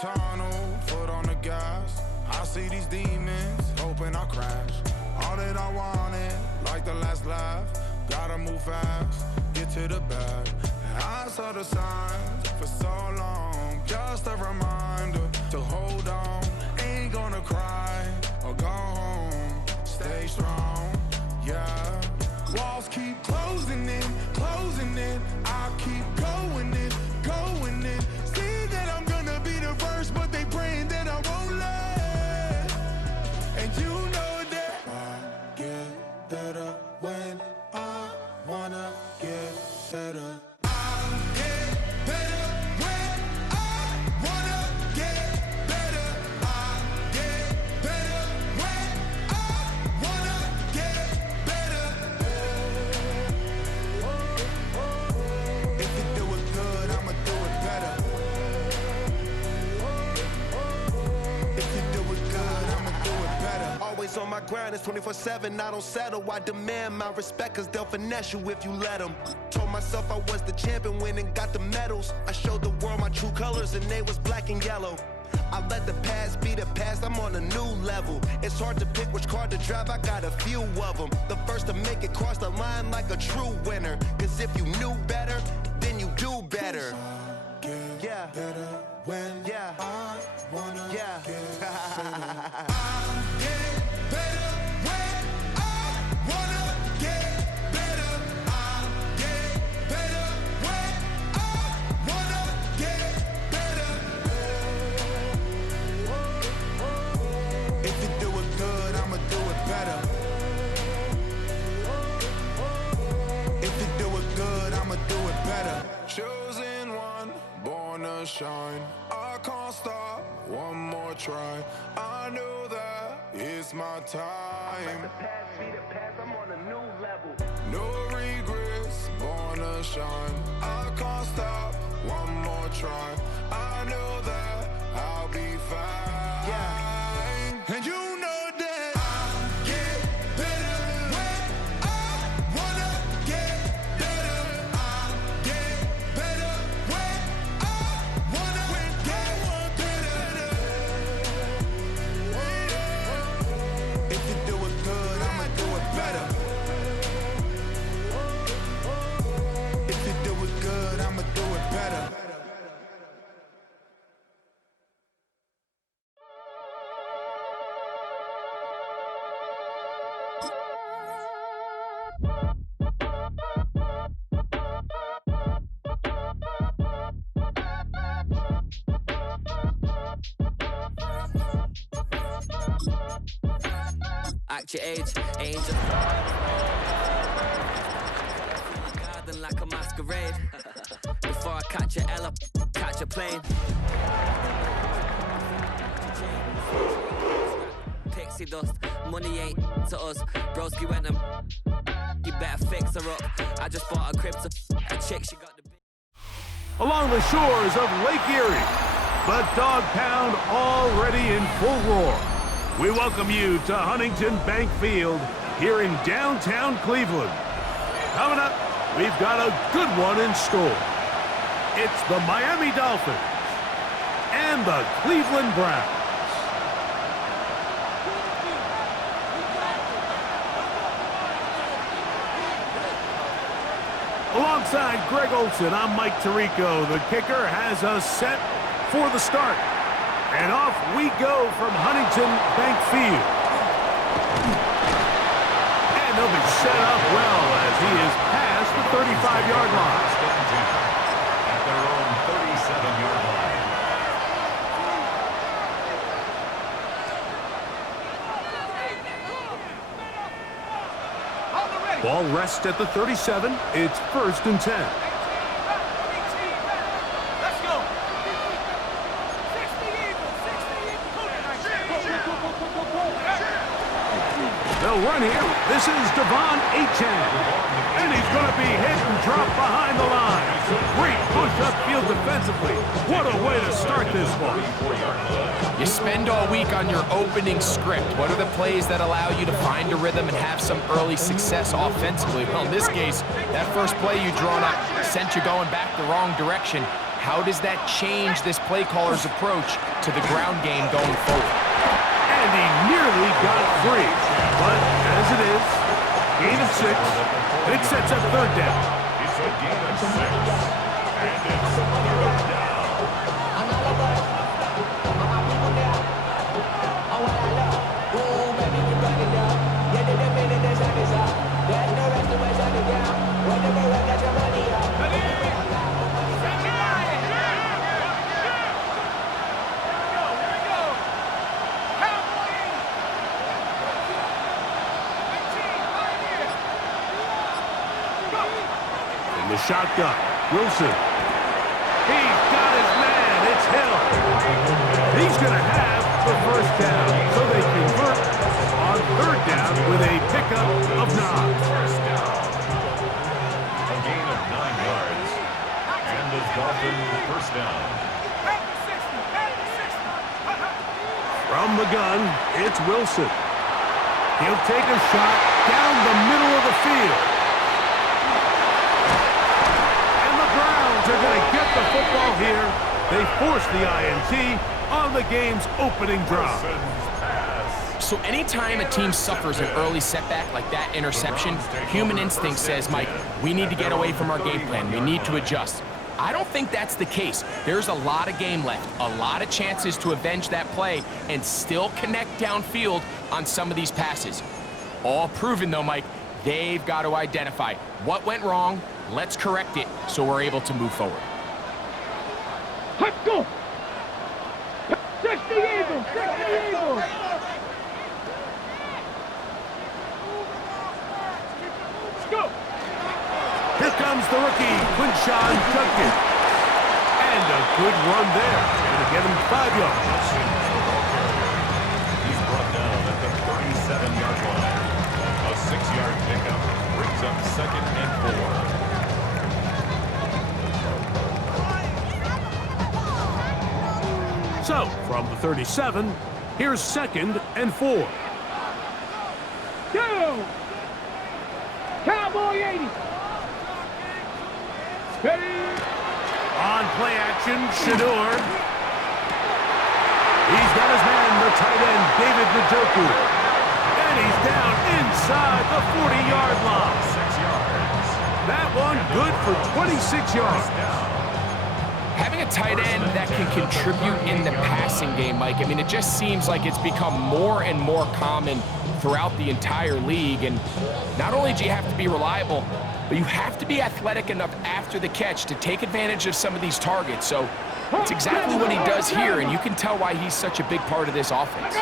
tunnel, foot on the gas. I see these demons, hoping I crash. All that I wanted, like the last laugh. Gotta move fast, get to the bag. I saw the signs for so long, just a reminder to hold on. Ain't gonna cry or go home, stay strong, yeah. Walls keep closing in, I keep going in. See that I'm gonna be the first, but they praying that I won't let. And you know that I get better when I wanna get better. On my grind, it's 24/7, I don't settle. I demand my respect, cause they'll finesse you if you let them. Told myself I was the champion, went and got the medals. I showed the world my true colors, and they was black and yellow. I let the past be the past, I'm on a new level. It's hard to pick which car to drive, I got a few of them. The first to make it cross the line like a true winner. Cause if you knew better, then you do better. Yeah. Better when I wanna get better. Chosen one, born to shine. I can't stop, one more try. I know that it's my time. Let the past be the past, I'm on a new level. No regrets, born to shine. I can't stop, one more try. I know that I'll be fine. Yeah. And you know that I get better when I wanna get better. I get better when I wanna get better. If you do it good, I'ma do it better. If you do it good, I'ma do it better. Act your age, angel. Garden like a masquerade. Before I catch a L up, catch a plane. Pixie dust, money ain't to us. Broski went and you better fix her up. I just bought a crib to a chick, she got the big. Along the shores of Lake Erie, the Dog Pound already in full roar. We welcome you to Huntington Bank Field here in downtown Cleveland. Coming up, we've got a good one in store. It's the Miami Dolphins and the Cleveland Browns. Alongside Greg Olson, I'm Mike Tirico. The kicker has us set for the start. And off we go from Huntington Bank Field. And he'll be set up well as he is past the 35-yard line. At their own 37-yard line. Ball rests at the 37. It's 1st and 10. They'll run here. This is Devon Achane. And he's going to be hit and dropped behind the line. Great push upfield defensively. What a way to start this one. You spend all week on your opening script. What are the plays that allow you to find a rhythm and have some early success offensively? Well, in this case, that first play you drawn up sent you going back the wrong direction. How does that change this play caller's approach to the ground game going forward? And he nearly got free. But as it is, gain of 6, and it sets up third down. It's a gain of 6, and it's third down. In the shotgun, Wilson. He's got his man. It's Hill. He's going to have the first down. So they convert on third down with a pickup of 9. First down. A gain of 9 yards. And the Dolphins first down. From the gun, it's Wilson. He'll take a shot down the middle of the field. And the Browns are going to get the football here. They force the INT on the game's opening drive. So anytime a team suffers an early setback like that interception, human instinct says, Mike, we need to get away from our game plan. We need to adjust. I don't think that's the case. There's a lot of game left, a lot of chances to avenge that play and still connect downfield on some of these passes. All proven, though, Mike, they've got to identify what went wrong, let's correct it so we're able to move forward. Let's go! 60 Eagles! 60 Eagles! Let's go! Here comes the rookie, Quinshawn Judkins. And a good run there. Going to get him 5 yards. He's brought down at the 37-yard line. A 6-yard pickup brings up 2nd and 4. So, from the 37, here's 2nd and 4. Go! Cowboy 80! Ready? On play action, Shador. He's got his man, the tight end, David Njoku. And he's down inside the 40-yard line. 6 yards. That one good for 26 yards. Having a tight end that can contribute in the passing game, Mike, I mean, it just seems like it's become more and more common throughout the entire league. And not only do you have to be reliable, but you have to be athletic enough after the catch to take advantage of some of these targets. So it's exactly what he does here, and you can tell why he's such a big part of this offense.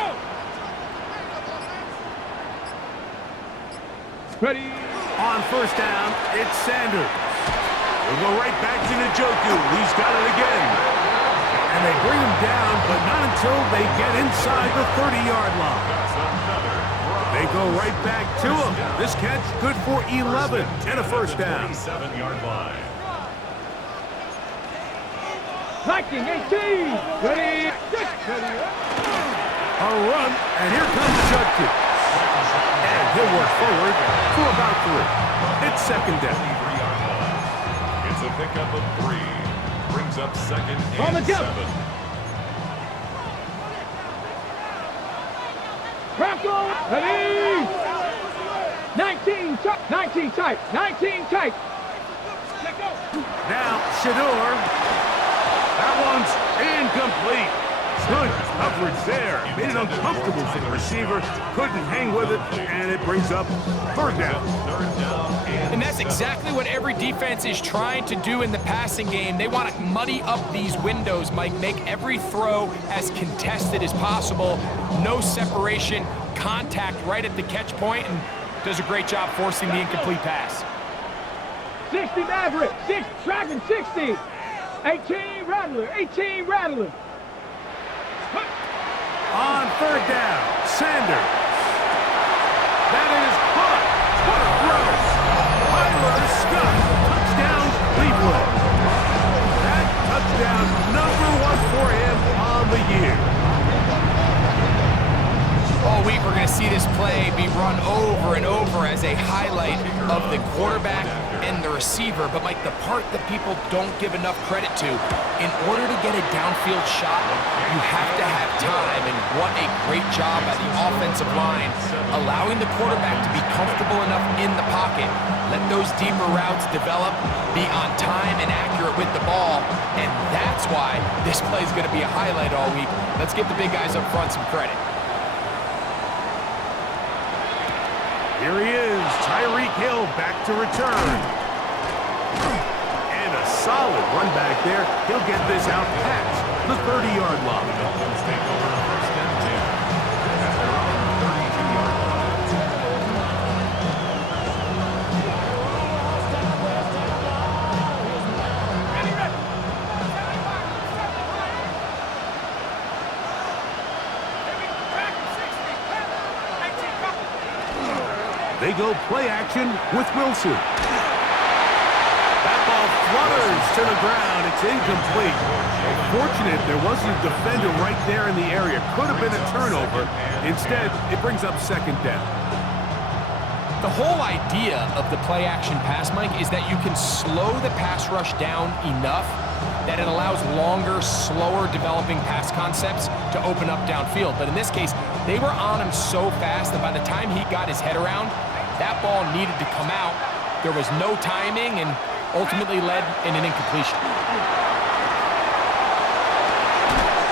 Ready? On first down, it's Sanders. We'll go right back to Njoku. He's got it again. And they bring him down, but not until they get inside the 30-yard line. They go right back to him. This catch good for 11 and a first down. 37-yard line. 19, 18! Ready? A run, and here comes Judkins. And he'll work forward for about 3. It's 2nd down. 3-yard line. It's a pickup of 3. Brings up 2nd and 7. Bronco! Ready? 19 tight! 19 tight! 19 tight! Let go! Now, Shador. That one's incomplete. Good coverage there. Made it uncomfortable for the receiver. Couldn't hang with it, and it brings up 3rd down. And that's exactly what every defense is trying to do in the passing game. They want to muddy up these windows, Mike, make every throw as contested as possible. No separation, contact right at the catch point, and does a great job forcing the incomplete pass. 60 Maverick! 6, tracking 60! 18 Rattler! 18 Rattler! On 3rd down, Sanders. That is caught. What a throw. Tyler Scott. Touchdown, Cleveland. That touchdown, #1 for him on the year. All week we're going to see this play be run over and over over as a highlight of the quarterback and the receiver, but Mike, the part that people don't give enough credit to, in order to get a downfield shot, you have to have time, and what a great job by the offensive line, allowing the quarterback to be comfortable enough in the pocket, let those deeper routes develop, be on time and accurate with the ball, and that's why this play is going to be a highlight all week. Let's give the big guys up front some credit. Here he is, Tyreek Hill back to return. And a solid run back there. He'll get this out past the 30-yard line. Dolphins take over first and 10 at their own 32-yard line. They go play action with Wilson. That ball flutters to the ground. It's incomplete. Fortunate there wasn't a defender right there in the area. Could have been a turnover. Instead, it brings up second down. The whole idea of the play action pass, Mike, is that you can slow the pass rush down enough that it allows longer, slower developing pass concepts to open up downfield. But in this case, they were on him so fast that by the time he got his head around, that ball needed to come out. There was no timing and ultimately led in an incompletion.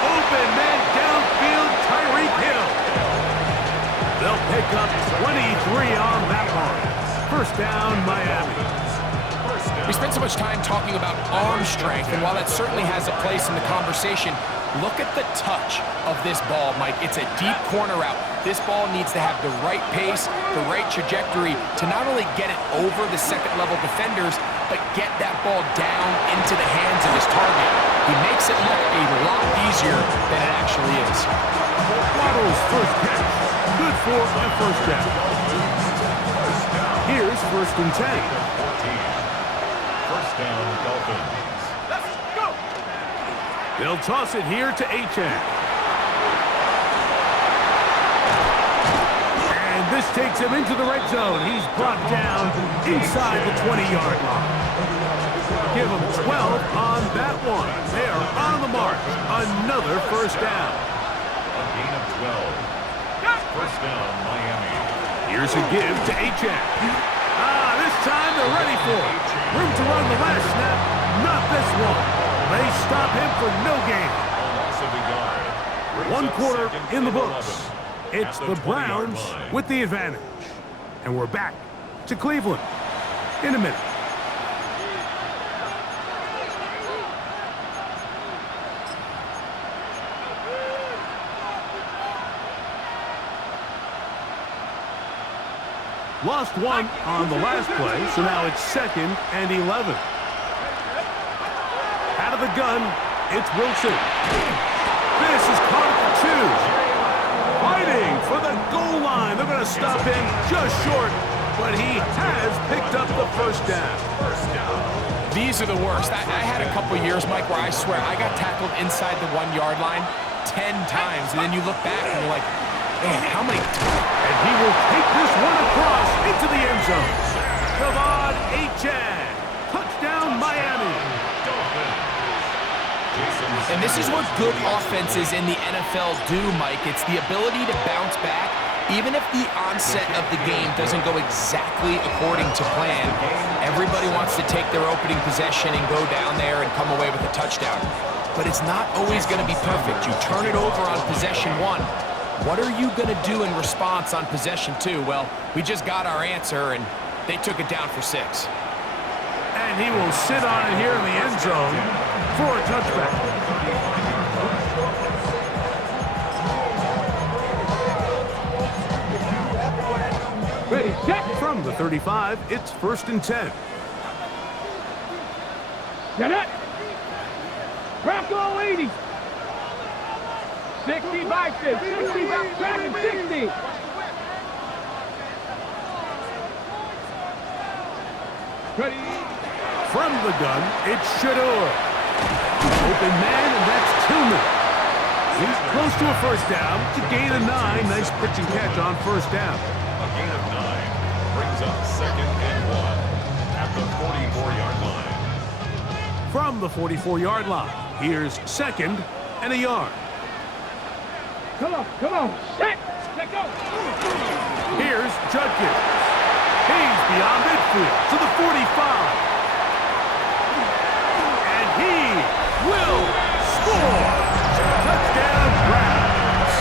Open man downfield, Tyreek Hill. They'll pick up 23 on that one. First down, Miami. We spent so much time talking about arm strength, and while that certainly has a place in the conversation, look at the touch of this ball, Mike. It's a deep corner route. This ball needs to have the right pace, the right trajectory to not only get it over the second-level defenders, but get that ball down into the hands of his target. He makes it look a lot easier than it actually is. Waddle's first catch. Good for a first down. Here's first and 10. First down, Dolphins. Let's go! They'll toss it here to Achane. And this takes him into the red zone. He's brought down inside the 20-yard line. Give him 12 on that one. They are on the march. Another first down. A gain of 12. First down, Miami. Here's a give to Achane. This time they're ready for it. Room to run the last snap. Not this one. They stop him for no gain. A loss of a yard. Brings One up quarter second in the and books. 11 It's at the 20-yard Browns line. with the advantage. And we're back to Cleveland in a minute. Lost one on the last play, so now it's second and 11. Out of the gun, it's Wilson. This is caught at the 2. Fighting for the goal line. They're going to stop him just short, but he has picked up the first down. These are the worst. I had a couple years, Mike, where I swear I got tackled inside the 1-yard line 10 times, and then you look back and you're like, man, how many times? And he will take this one across into the end zone. Kavod Achane. Touchdown, Miami. And this is what good offenses in the NFL do, Mike. It's the ability to bounce back, even if the onset of the game doesn't go exactly according to plan. Everybody wants to take their opening possession and go down there and come away with a touchdown. But it's not always going to be perfect. You turn it over on possession 1. What are you going to do in response on possession 2? Well, we just got our answer, and they took it down for 6. And he will sit on it here in the end zone for a touchback. Ready, set. From the 35, it's first and 10. Get it. Bronco 80. 60 biceps. 60 back track and 60. Ready. From the gun, it's Shador. Open man, and that's Tillman. He's close to a first down. To gain a 9. Nice pitch and catch on first down. A gain of 9. 2nd and 1 at the 44-yard line. From the 44-yard line, here's 2nd and a yard. Come on, set, let go. Here's Judkins. He's beyond midfield to the 45. And he will score. Touchdown, Browns.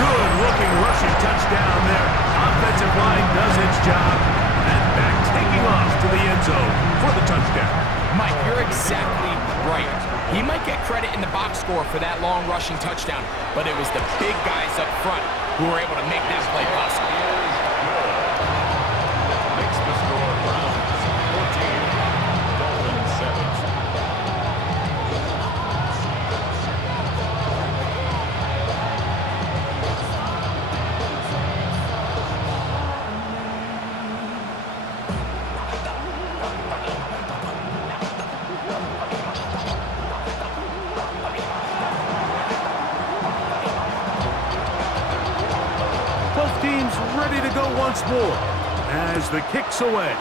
Good-looking rushing touchdown there. Offensive line does its job. And back taking off to the end zone for the touchdown. Mike, you're exactly right. He might get credit in the box score for that long rushing touchdown, but it was the big guys up front who were able to make that play possible. Makes the score Browns 14, Dolphins 7. Both teams ready to go once more as the kick's away.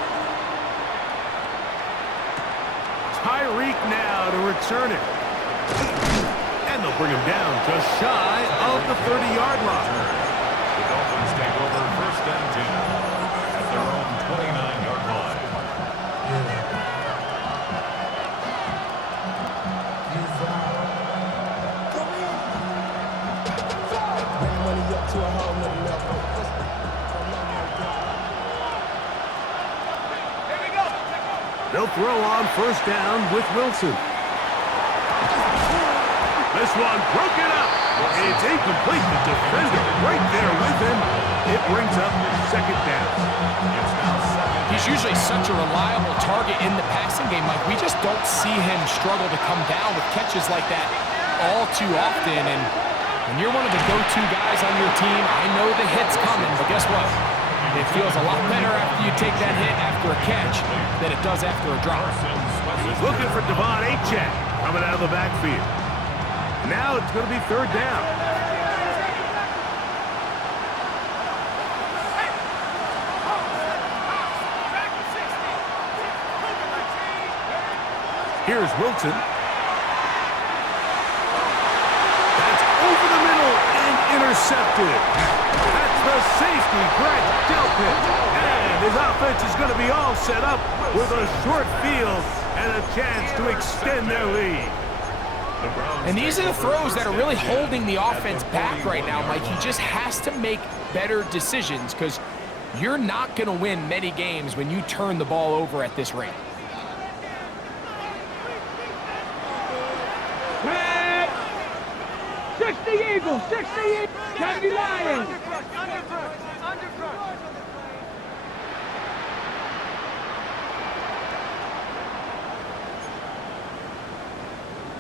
Tyreek now to return it. And they'll bring him down just shy of the 30-yard line. The Dolphins take over 1st and 10 at their own 29-yard line. They'll throw on 1st down with Wilson. This one broken up. It's incomplete. The defender right there with him. It brings up 2nd down. It's now 2nd. He's usually such a reliable target in the passing game, Mike. We just don't see him struggle to come down with catches like that all too often. And when you're one of the go-to guys on your team, I know the hit's coming, but guess what? It feels a lot better after you take that hit after a catch than it does after a drop. He was looking for Devon Achek coming out of the backfield. Now it's going to be 3rd down. Here's Wilson. That's over the middle and intercepted. That's the safety, Greg Delpit. And his offense is going to be all set up with a short field and a chance to extend their lead. And these are the throws that are really holding the offense back right now, Mike. He just has to make better decisions because you're not going to win many games when you turn the ball over at this rate. Red. 60 Eagles, 60 Eagles. 70 Lions.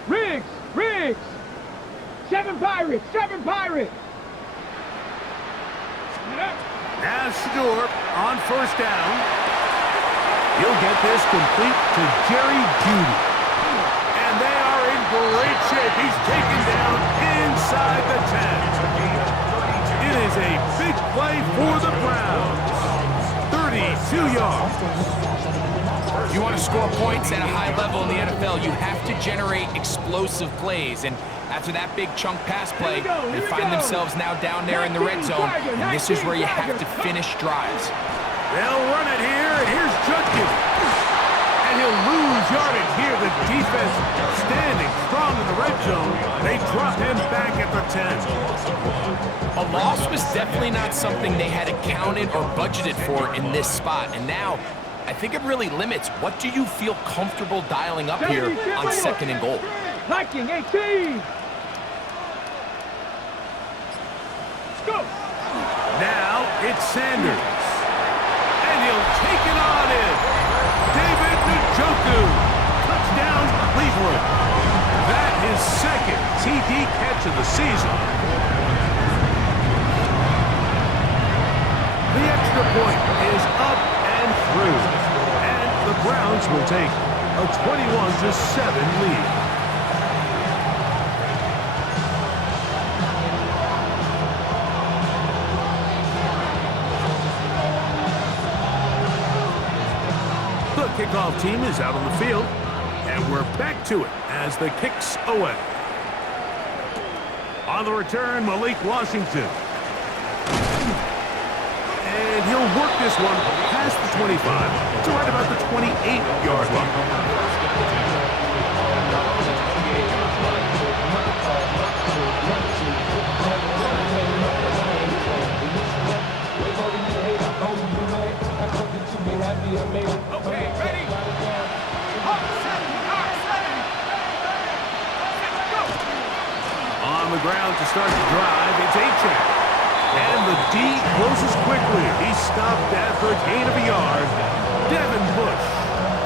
Riggs. 7 Pirates, 7 Pirates. Now Shador on 1st down. He'll get this complete to Jerry Jeudy. And they are in great shape. He's taken down inside the 10. It is a big play for the Browns. 32 yards. If you want to score points at a high level in the NFL, you have to generate explosive plays. And after that big chunk pass play, they find themselves now down there in the red zone. And this is where you have to finish drives. They'll run it here, and here's Judkins. And he'll lose yardage here. The defense standing strong in the red zone. They drop him back at the 10. A loss was definitely not something they had accounted or budgeted for in this spot. And now, I think it really limits what do you feel comfortable dialing up here on 2nd and goal. Viking 18. Go. Now it's Sanders. And he'll take it on in. David Njoku. Touchdown, Cleveland. That is 2nd TD catch of the season. The extra point is up and through. And the Browns will take a 21-7 lead. kickoff team is out on the field, and we're back to it as the kick's away. On the return, Malik Washington. And he'll work this one past the 25 to right about the 28-yard line. Okay, ready? On the ground to start the drive, it's Achane. And the D closes quickly. He's stopped after a gain of a yard. Devin Bush,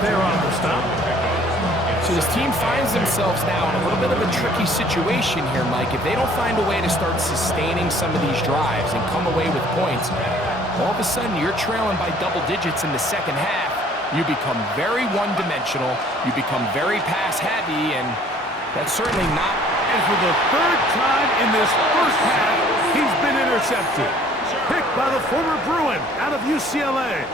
they're on the stop. So this team finds themselves now in a little bit of a tricky situation here, Mike. If they don't find a way to start sustaining some of these drives and come away with points, all of a sudden you're trailing by double digits in the second half. You become very one-dimensional. You become very pass-heavy, and that's certainly not. And for the third time in this first half, he's been intercepted. Picked by the former Bruin out of UCLA.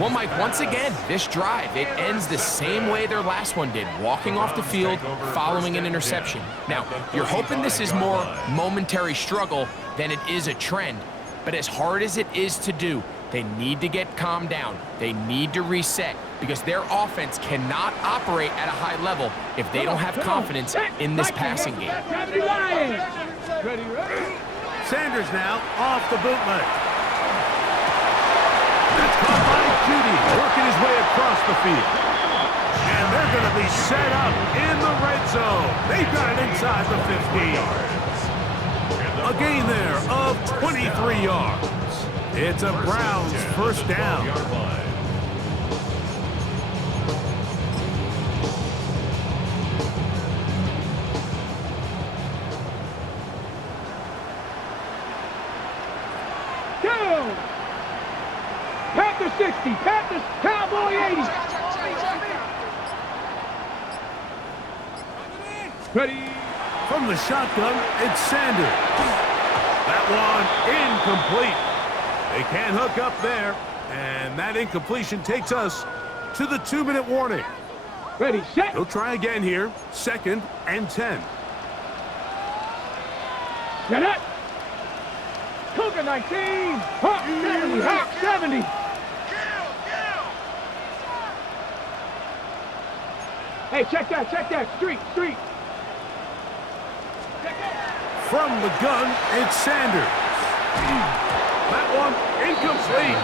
Well, Mike, once again, this drive, it ends the same way their last one did, walking off the field, following an interception. Now, you're hoping this is more momentary struggle than it is a trend, but as hard as it is to do, they need to get calmed down. They need to reset because their offense cannot operate at a high level if they don't have confidence in this passing game. Sanders now off the bootleg. That's caught by Judy, working his way across the field. And they're going to be set up in the red zone. They've got it inside the 50. A gain there of 23 yards. It's a Browns first down. Down. Panther 60, Panthers, Cowboy 80. Ready. From the shotgun, it's Sanders. That one incomplete. They can't hook up there, and that incompletion takes us to the 2-minute warning. Ready, set. They'll try again here, 2nd and 10. Set up. Cougar 19. Hawk 70, Hawk 70. Hey, check that. Street. From the gun, it's Sanders. That one incomplete.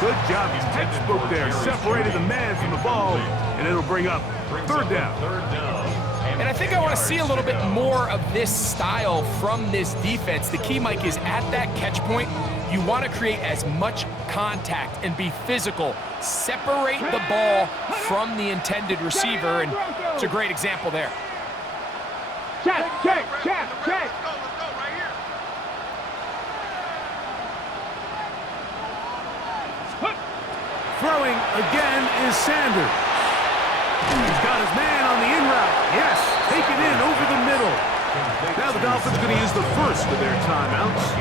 Good job. Textbook there. Separated the man from the ball, and it'll bring up 3rd down. And I think I want to see a little bit more of this style from this defense. The key, Mike, is at that catch point, you want to create as much contact and be physical. Separate the ball from the intended receiver, and it's a great example there. Check. Throwing again is Sanders. He's got his man on the in route. Yes, taken in over the middle. Now the Dolphins going to use the first of their timeouts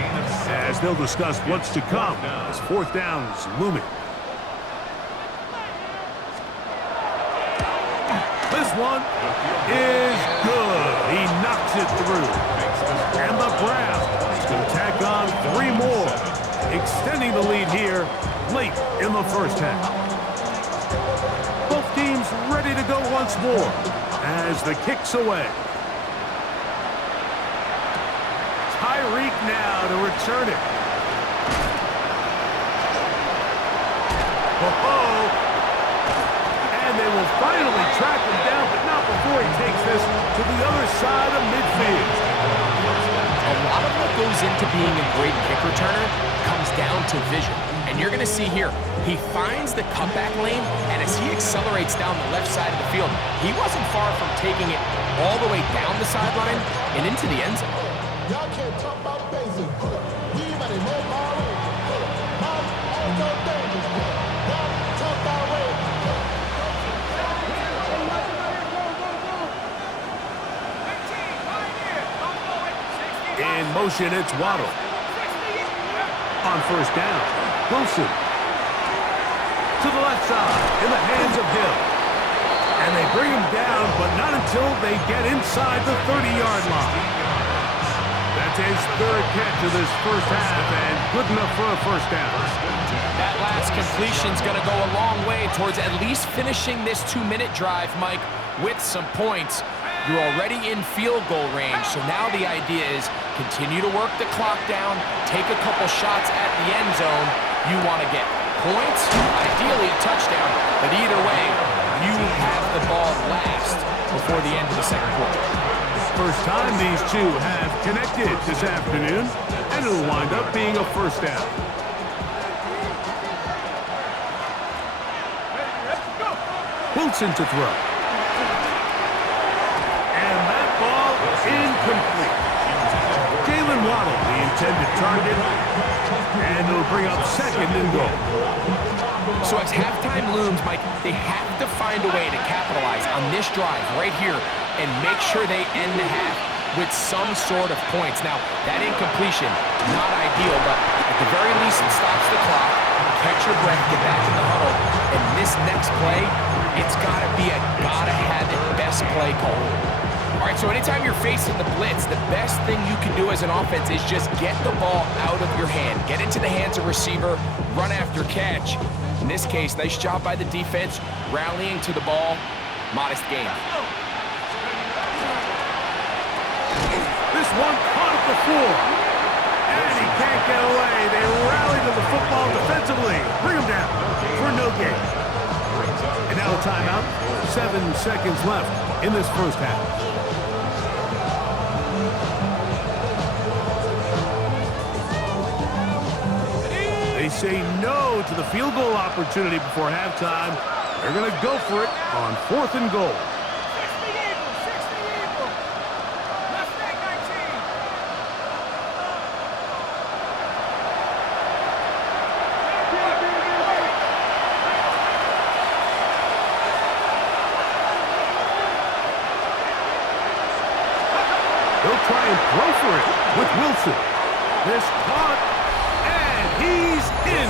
as they'll discuss what's to come as 4th down is looming. This one is good. He knocks it through. And the Browns going to tack on 3 more, extending the lead here late in the first half. Both teams ready to go once more as the kick's away. Tyreek now to return it. And they will finally track him down, but not before he takes this to the other side of midfield. A lot of what goes into being a great kick returner comes down to vision. And you're going to see here, he finds the cutback lane, and as he accelerates down the left side of the field, he wasn't far from taking it all the way down the sideline and into the end zone. Y'all can't talk about basic. Anybody know my way? I'm also dangerous. Y'all talk about way. In motion, it's Waddle. On first down, Wilson. to the left side in the hands of Hill. And they bring him down, but not until they get inside the 30-yard line. That's his third catch of this first half, and good enough for a first down. That last completion's going to go a long way towards at least finishing this 2-minute drive, Mike, with some points. You're already in field goal range, so now the idea is continue to work the clock down, take a couple shots at the end zone. You want to get points, ideally a touchdown, but either way, you have the ball last before the end of the second quarter. First time these two have connected this afternoon, and it'll wind up being a first down. Wilson to throw. And that ball incomplete. Jalen Waddle, the intended target, and it'll bring up second and goal. So as halftime looms, Mike, they have to find a way to capitalize on this drive right here and make sure they end the half with some sort of points. Now, that incompletion, not ideal, but at the very least, it stops the clock. Catch your breath, get back in the huddle, and this next play, it's got to be a gotta-have-it best play call. All right, so anytime you're facing the blitz, the best thing you can do as an offense is just get the ball out of your hand. Get into the hands of receiver, run after catch. In this case, nice job by the defense, rallying to the ball. Modest gain. This one caught at the floor. And he can't get away. They rally to the football defensively. Bring him down for no gain. And now a timeout. 7 seconds left in this first half. They say no to the field goal opportunity before halftime. They're going to go for it on 4th and goal. They'll try and throw for it with Wilson. This caught, and he's in.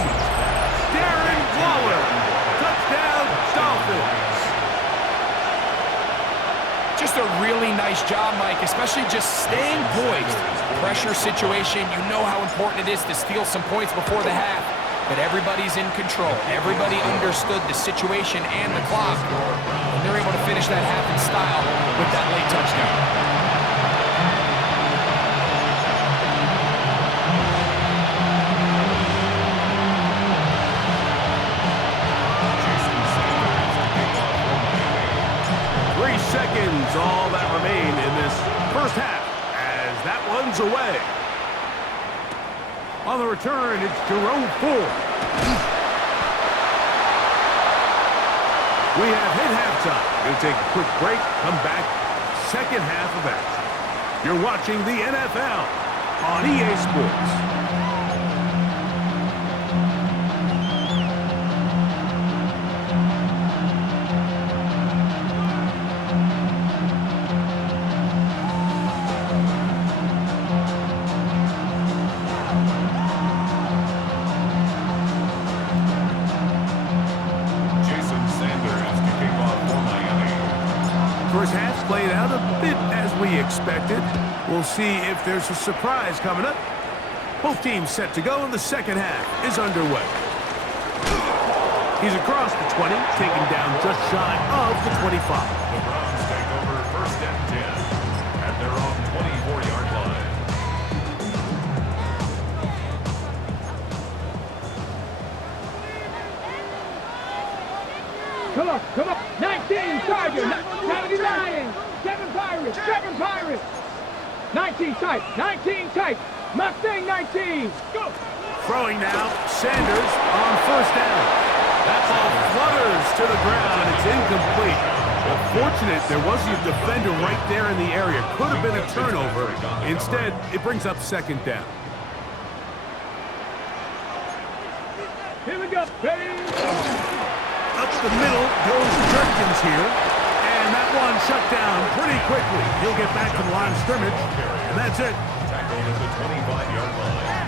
Darren Waller. Touchdown, Dolphins. Just a really nice job, Mike, especially just staying poised. Pressure situation, you know how important it is to steal some points before the half, but everybody's in control. Everybody understood the situation and the clock, and they're able to finish that half in style with that late touchdown. Seconds, all that remain in this first half as that one's away. On the return, it's Jerome Ford. We have hit halftime. We'll take a quick break, come back, second half of action. You're watching the NFL on EA Sports. First half's played out a bit as we expected. We'll see if there's a surprise coming up. Both teams set to go, and the second half is underway. He's across the 20, taken down just shy of the 25. The Browns take over first and 10 at their own 24-yard line. Come on, come on. 19, Tiger. 79. 7 Pirates. 7 Pirates. 19 tight. 19 tight. Mustang 19. Go. Throwing now, Sanders on first down. That ball flutters to the ground. It's incomplete. Well, fortunate there wasn't a defender right there in the area. Could have been a turnover. Instead, it brings up second down. Here we go. Ready. Up the middle goes Jerkins here. And that one shut down pretty quickly. He'll get back to the line of scrimmage. And that's it. Tackled at the 25-yard line.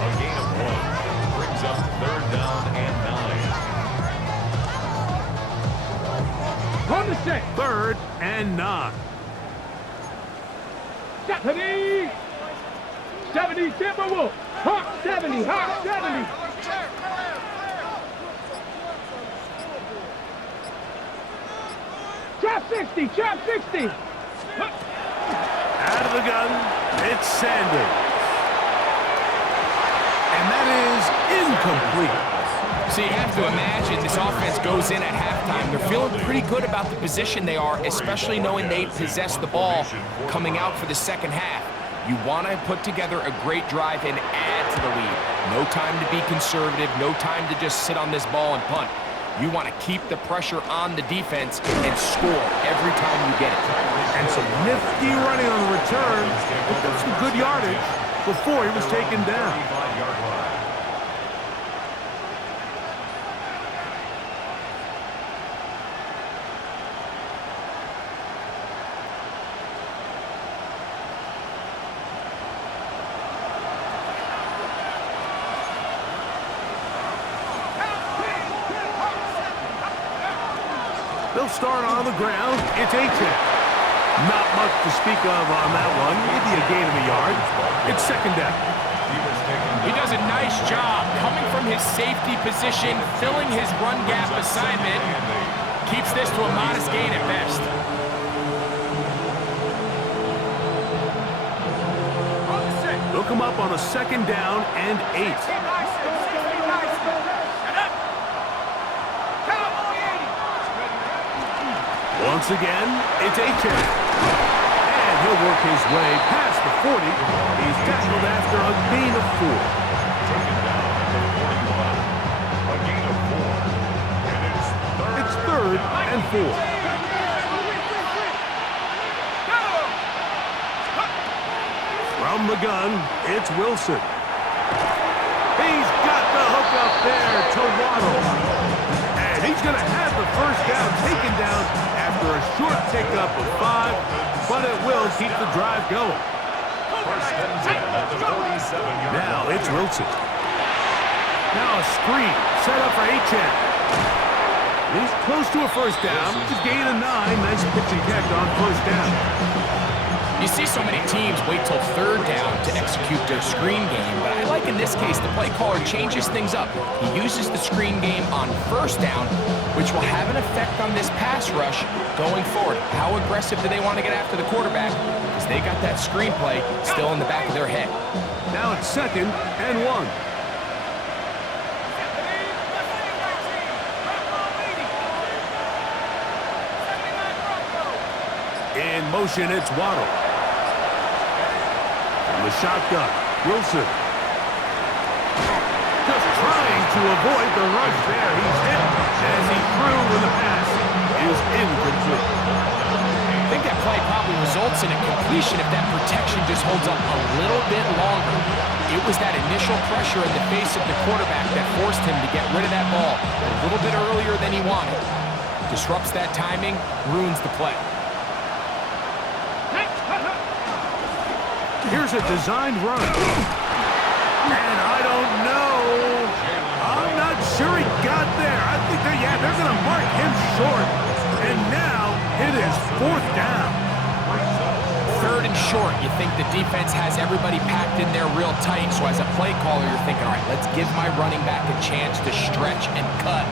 A gain of 1 brings up third down and 9. 3rd and 9. 70! 70 Timberwolves! Hawk 70! Hawk 70! Trap 60! Trap 60! Out of the gun, it's Sanders. And that is incomplete. So you have to imagine this offense goes in at halftime. They're feeling pretty good about the position they are, especially knowing they possess the ball coming out for the second half. You want to put together a great drive and add to the lead. No time to be conservative, no time to just sit on this ball and punt. You want to keep the pressure on the defense and score every time you get it. And some nifty running on the return. Picked up some good yardage before he was taken down. They'll start on the ground. It's A-check. Not much to speak of on that one. Maybe a gain of a yard. It's second down. He does a nice job coming from his safety position, filling his run gap assignment. Keeps this to a modest gain at best. They'll come up on a second down and 8. Once again, it's A-check. And he'll work his way past the 40. He's tackled after a gain of 4. Taken down at the 41. A gain of 4. And it's 3rd and 4. From the gun, it's Wilson. He's got the hook up there to Waddle. And he's going to have the first down taken down after a short pickup of 5, but it will keep the drive going. First and 10 at the 47-yard line. Now it's Wilson. Now a screen set up for A-check. He's close to a first down. It's a gain of 9. Nice pitch and catch on first down. You see so many teams wait till third down to execute their screen game, but I like in this case the play caller changes things up. He uses the screen game on first down, which will have an effect on this pass rush going forward. How aggressive do they want to get after the quarterback? Because they got that screen play still in the back of their head. Now it's second and 1. In motion, it's Waddle. From the shotgun, Wilson. Just trying to avoid the rush there. He's hit as he threw when the pass is incomplete. I think that play probably results in a completion if that protection just holds up a little bit longer. It was that initial pressure in the face of the quarterback that forced him to get rid of that ball a little bit earlier than he wanted. Disrupts that timing, ruins the play. Here's a designed run. And I don't know. I'm not sure he got there. I think they're going to mark him short. And now it is 4th down. 3rd and short. You think the defense has everybody packed in there real tight. So as a play caller, you're thinking, all right, let's give my running back a chance to stretch and cut.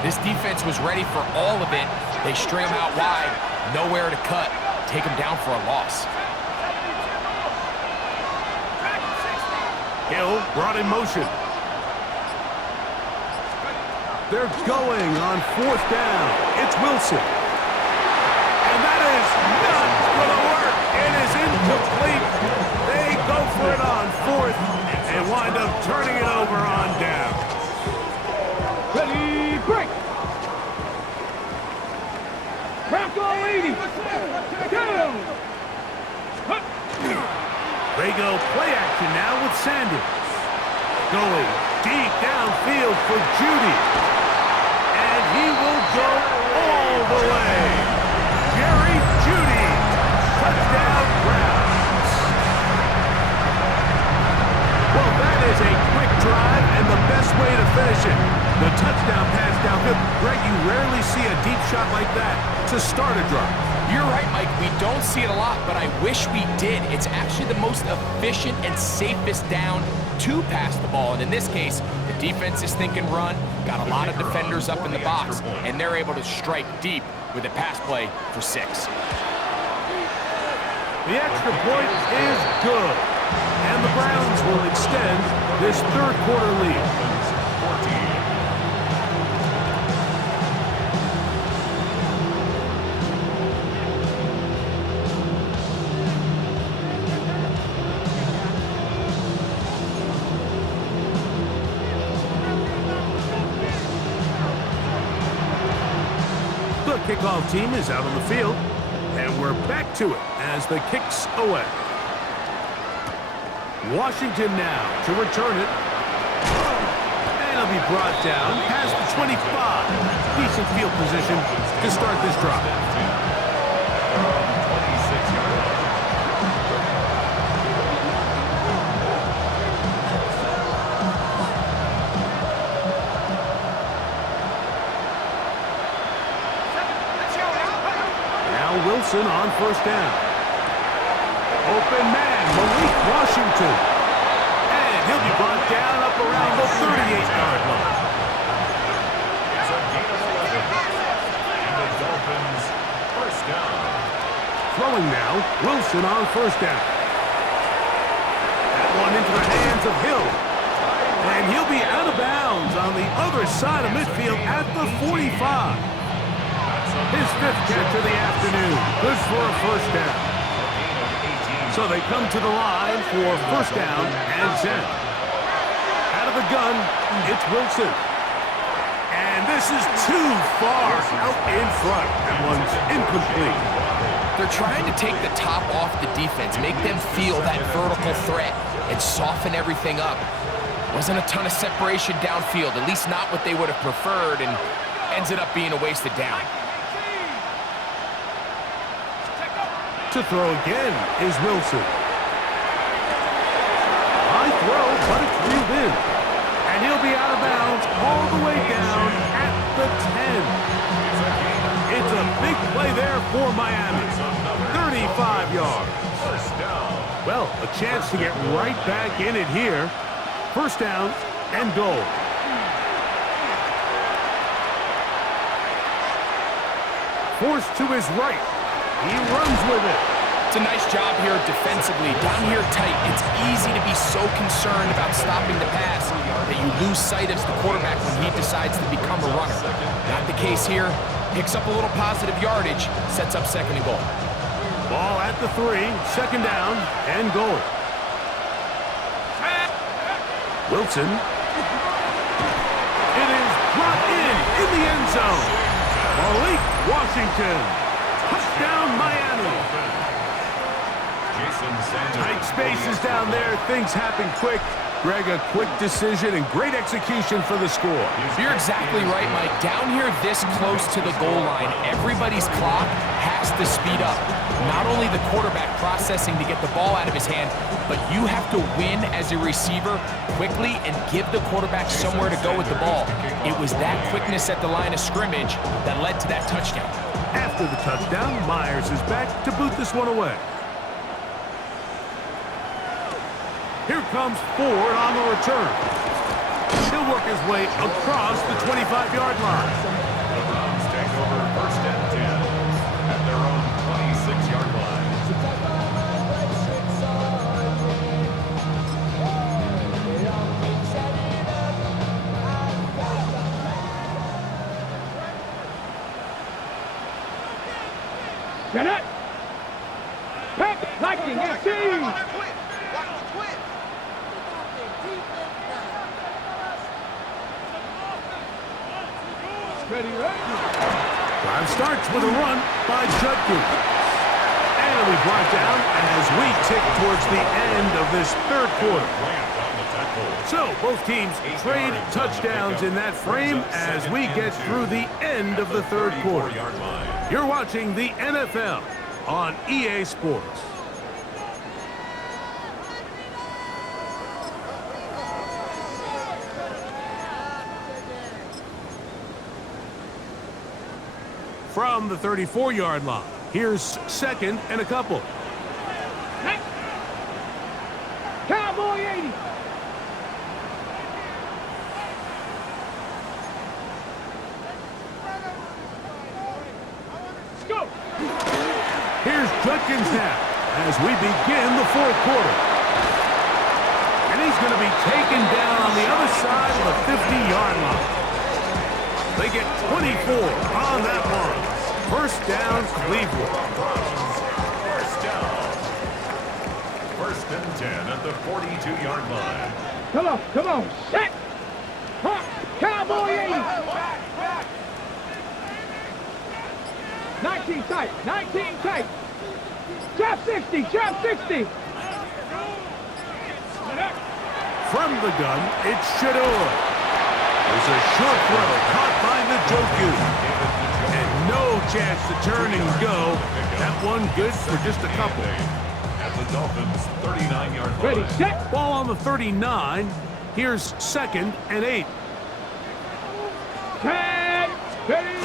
This defense was ready for all of it. They stray him out wide. Nowhere to cut. Take him down for a loss. Hill brought in motion. They're going on 4th down. It's Wilson. And that is not going to work. It is incomplete. They go for it on 4th and wind up turning it over on down. Ready, break! Bronco 80! Go! They go play action now with Sanders. Going deep downfield for Judy. And he will go all the way. Jerry Judy. Touchdown Browns. Well, that is a quick drive and the best way to finish it. The touchdown pass downfield. Greg, you rarely see a deep shot like that to start a drive. You're right, Mike. We don't see it a lot, but I wish we did. It's actually the most efficient and safest down to pass the ball. And in this case, the defense is thinking run, got a lot of defenders up in the box, and they're able to strike deep with a pass play for 6. The extra point is good, and the Browns will extend this third quarter lead. The kickoff team is out on the field, and we're back to it as the kick's away. Washington now to return it. And it'll be brought down past the 25. Decent field position to start this drive. Wilson on first down. Open man, Malik Washington. And he'll be brought down up around the 38-yard line. It's a gain of 11. And the Dolphins first down. Throwing now, Wilson on first down. That one into the hands of Hill. And he'll be out of bounds on the other side of midfield at the 45. His 5th catch of the afternoon. Good for a first down. So they come to the line for first down and 10. Out of the gun, it's Wilson. And this is too far out in front. That one's incomplete. They're trying to take the top off the defense, make them feel that vertical threat, and soften everything up. Wasn't a ton of separation downfield, at least not what they would have preferred, and ended up being a wasted down. To throw again is Wilson. High throw, but it's reeled in. And he'll be out of bounds all the way down at the 10. It's a big play there for Miami. 35 yards. Well, a chance to get right back in it here. First down and goal. Forced to his right. He runs with it. It's a nice job here defensively. Down here tight, it's easy to be so concerned about stopping the pass that you lose sight of the quarterback when he decides to become a runner. Not the case here. Picks up a little positive yardage, sets up second and goal. Ball at the 3, second down and goal. Wilson. It is brought in the end zone. Malik Washington. Touchdown, Miami. Tight spaces down there. Things happen quick. Greg, a quick decision and great execution for the score. You're exactly right, Mike. Down here this close to the goal line, everybody's clock has to speed up. Not only the quarterback processing to get the ball out of his hand, but you have to win as a receiver quickly and give the quarterback somewhere to go with the ball. It was that quickness at the line of scrimmage that led to that touchdown. After the touchdown, Myers is back to boot this one away. Here comes Ford on the return. He'll work his way across the 25-yard line. The Browns take over first and 10 at their own 26-yard line. Get it! Pep, Lightning, and team! Drive starts with a run by Judkins. And it'll be brought down as we tick towards the end of this third quarter. So both teams trade touchdowns in that frame as we get through the end of the third quarter. You're watching the NFL on EA Sports. from the 34-yard line. Here's second and a couple. Cowboy 80. Go. Here's Judkins now as we begin the fourth quarter. And he's going to be taken down on the other side of the 50-yard line. They get 24 on that one. First down, Cleveland. First and 10 at the 42-yard line. Come on. Set. Hawk. Cowboy 80. 19 tight. Trap 60. From the gun, it's Shador. There's a short throw caught by Njoku. And no chance to turn and go. That one good for just a couple. At the Dolphins' 39-yard line. Ready, set. Ball on the 39. Here's second and 8. 10. Ready.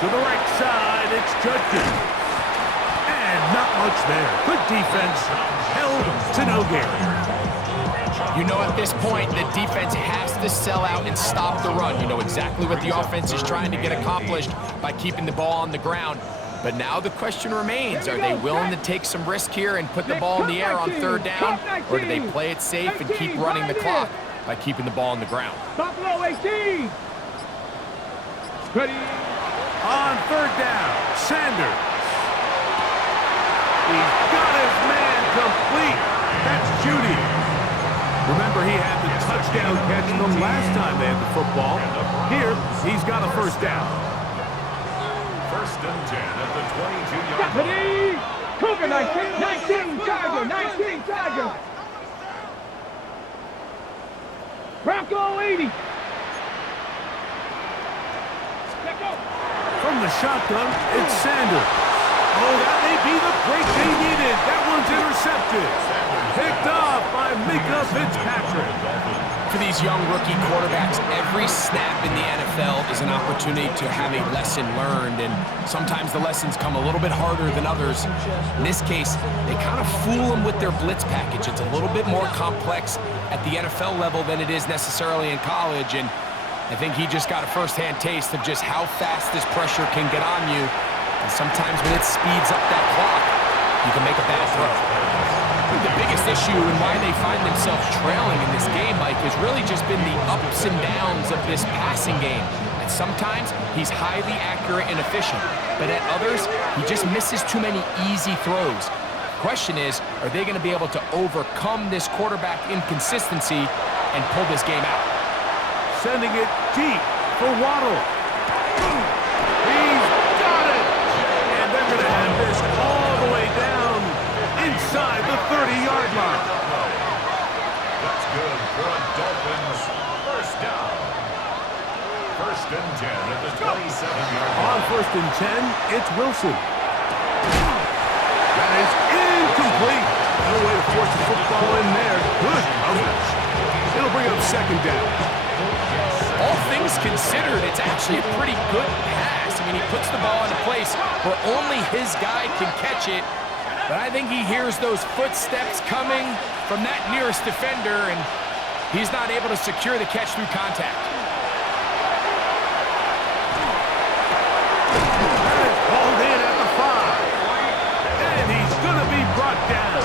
To the right side, it's Judkins. And not much there. Good defense. Held to no gain. You know at this point, the defense has to sell out and stop the run. You know exactly what the offense is trying to get accomplished by keeping the ball on the ground. But now the question remains, are they willing to take some risk here and put the ball in the air on third down? Or do they play it safe and keep running the clock by keeping the ball on the ground? Buffalo 18. Ready. On third down, Sanders. He's got his man complete. That's Judy. Remember, he had the touchdown catch the last time they had the football. Here, he's got a first down. First and 10 at the 22-yard line. Ready. Cougar 19 Tiger. Bronco 80. From the shotgun, it's Sanders. Oh, that may be the break they needed. That one's intercepted. Picked off by Mika Fitzpatrick. For these young rookie quarterbacks, every snap in the NFL is an opportunity to have a lesson learned, and sometimes the lessons come a little bit harder than others. In this case, they kind of fool them with their blitz package. It's a little bit more complex at the NFL level than it is necessarily in college, and I think he just got a first-hand taste of just how fast this pressure can get on you. And sometimes when it speeds up that clock, you can make a bad throw. The biggest issue and why they find themselves trailing in this game, Mike, has really just been the ups and downs of this passing game. And sometimes he's highly accurate and efficient, but at others, he just misses too many easy throws. The question is, are they going to be able to overcome this quarterback inconsistency and pull this game out? Sending it deep for Waddle. He's got it! And they're going to have this all the way down inside the 30-yard line. That's good for a Dolphins first down. First and 10 at the 27-yard line. On first and 10, it's Wilson. That is incomplete. No way to force the football in there. Good coverage. It'll bring up second down. All things considered, it's actually a pretty good pass. I mean, he puts the ball in a place where only his guy can catch it. But I think he hears those footsteps coming from that nearest defender, and he's not able to secure the catch through contact. That is hauled in at the 5. And he's going to be brought down.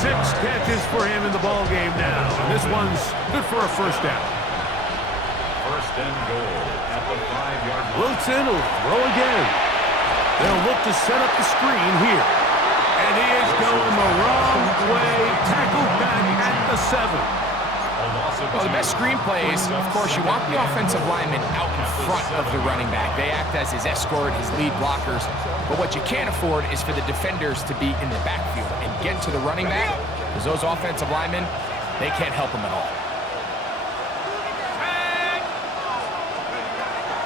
6 catches for him in the ball game now. And this one's good for a first down. First and goal at the 5-yard line. Wilson will throw again. They'll look to set up the screen here. And he is going the wrong way. Tackled back at the 7. Well, the best screenplays, of course, you want the offensive lineman out in front of the running back. They act as his escort, his lead blockers. But what you can't afford is for the defenders to be in the backfield and get to the running back, because those offensive linemen, they can't help him at all.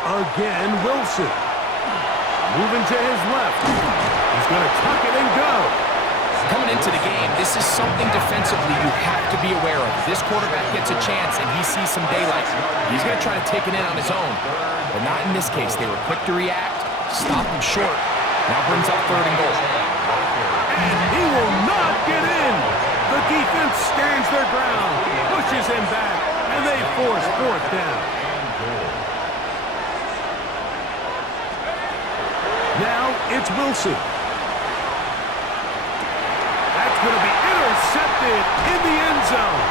Again, Wilson. Moving to his left. He's going to tuck it and go. Coming into the game, this is something defensively you have to be aware of. This quarterback gets a chance and he sees some daylight. He's going to try to take it in on his own, but not in this case. They were quick to react, stop him short. Now brings up 3rd and goal. And he will not get in. The defense stands their ground, pushes him back, and they force 4th down. Now it's Wilson. That's going to be intercepted in the end zone.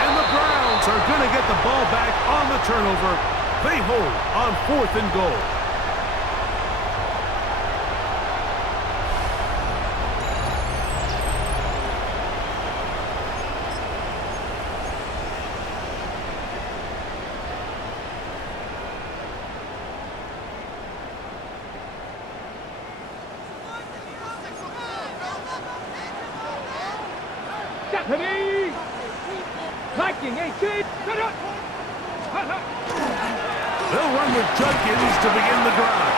And the Browns are going to get the ball back on the turnover. They hold on 4th and goal. Stephanie! Viking 18! They'll run with Judkins to begin the drive.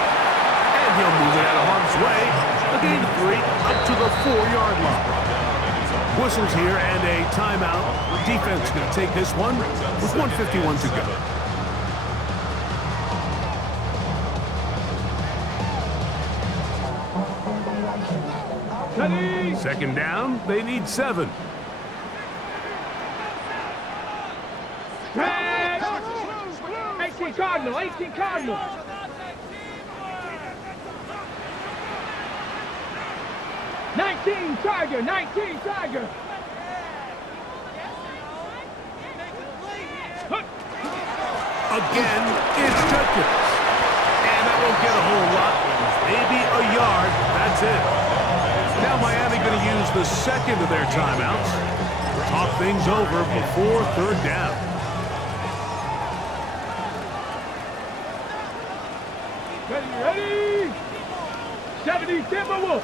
And he'll move it out of harm's way. A gain of 3 up to the 4-yard line. Whistles here and a timeout. Defense going to take this one with 1:51 to go. Ready? 2nd down, they need 7. Tag! 18 Cardinal, 18 Cardinal. Tiger, 19 Tiger. Again, it's Judkins. And that won't get a whole lot. Maybe a yard, that's it. Now Miami going to use the 2nd of their timeouts. Talk things over before 3rd down. Ready? 70 Timberwolves.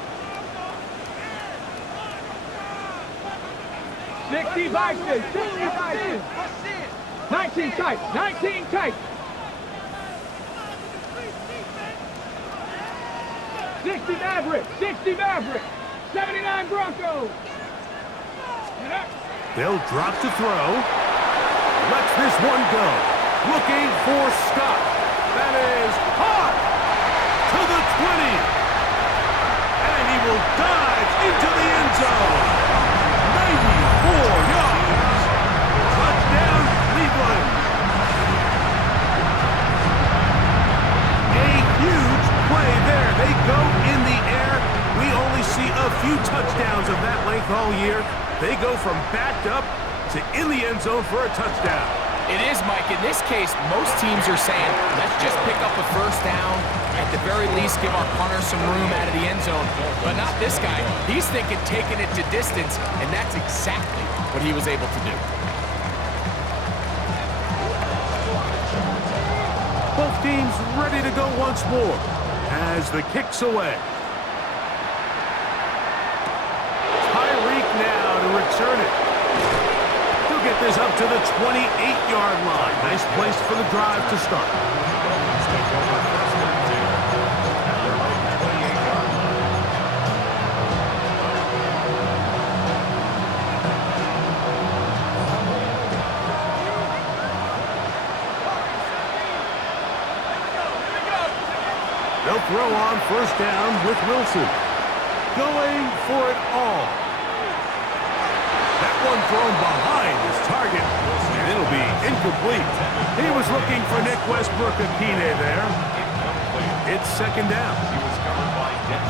60 Vikings, 60 Vikings. 19 tight, 19 tight. 60 Maverick, 60 Maverick. 79 Broncos. They'll drop to throw. Lets this one go. Looking for Scott. That is hot to the 20. And he will dive into the end zone. 94 yards. Touchdown, Cleveland. A huge play there. They go in the air. We only see a few touchdowns of that length all year. They go from backed up to in the end zone for a touchdown. It is, Mike. In this case, most teams are saying, let's just pick up a 1st down. At the very least, give our punter some room out of the end zone. But not this guy. He's thinking taking it to distance, and that's exactly what he was able to do. Both teams ready to go once more as the kick's away. Tyreek now to return it. He'll get this up to the 28-yard line. Nice place for the drive to start. They'll throw on 1st down with Wilson. Going for it all. That one thrown behind his target, and it'll be incomplete. He was looking for Nick Westbrook-Akine there. It's 2nd down.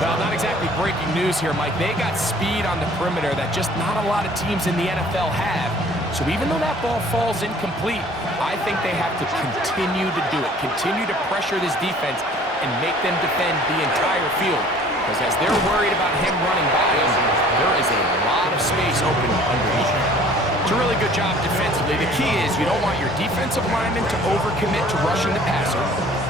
Well, not exactly breaking news here, Mike. They got speed on the perimeter that just not a lot of teams in the NFL have. So even though that ball falls incomplete, I think they have to continue to do it. Continue to pressure this defense and make them defend the entire field. Because as they're worried about him running by him, there is a lot of space open underneath. It's a really good job defensively. The key is you don't want your defensive linemen to overcommit to rushing the passer,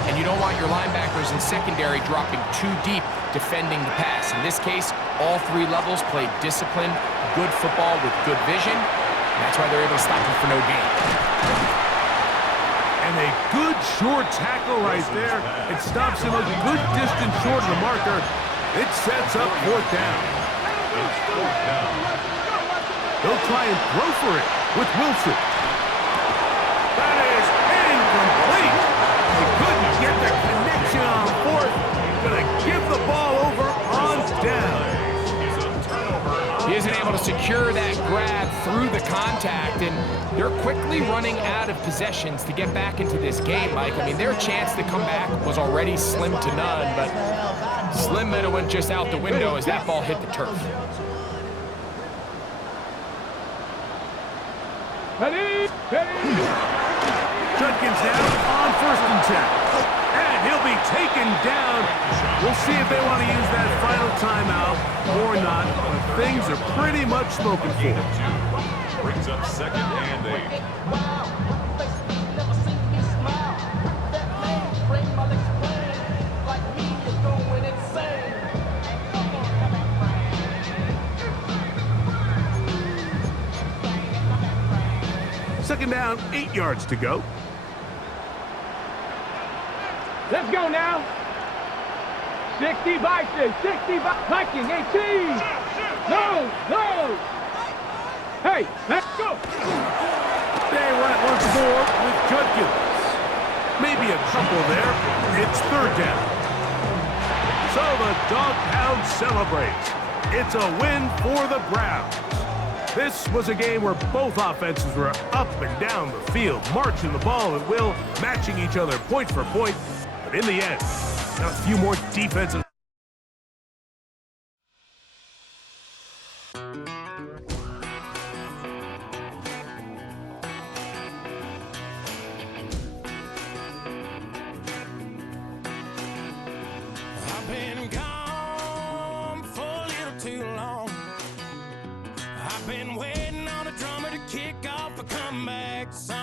and you don't want your linebackers in secondary dropping too deep defending the pass. In this case, all 3 levels played disciplined, good football with good vision. That's why they're able to stop him for no gain. And a good short tackle right there. It stops him a good distance short of the marker. It sets up 4th down. 4th down. He'll try and throw for it with Wilson. That is incomplete. They couldn't get the connection on 4th. Gonna give the ball over on down. He isn't able to secure that grab through the contact, and they're quickly running out of possessions to get back into this game, Mike. I mean, their chance to come back was already slim to none, but slim might have went just out the window as that ball hit the turf. Judkins now on 1st and 10. And he'll be taken down. We'll see if they want to use that final timeout or not, but things are pretty much spoken for. Brings up 2nd and 8. Second down, 8 yards to go. Let's go now. 60 Vikings, 60 Viking, 18. No. Hey, let's go. They run it once more with Judkins. Maybe a couple there. It's 3rd down. So the Dog Pound celebrates. It's a win for the Browns. This was a game where both offenses were up and down the field, marching the ball at will, matching each other point for point. But in the end, got a few more defensive. I've been gone for a little too long. I've been waiting on a drummer to kick off a comeback song.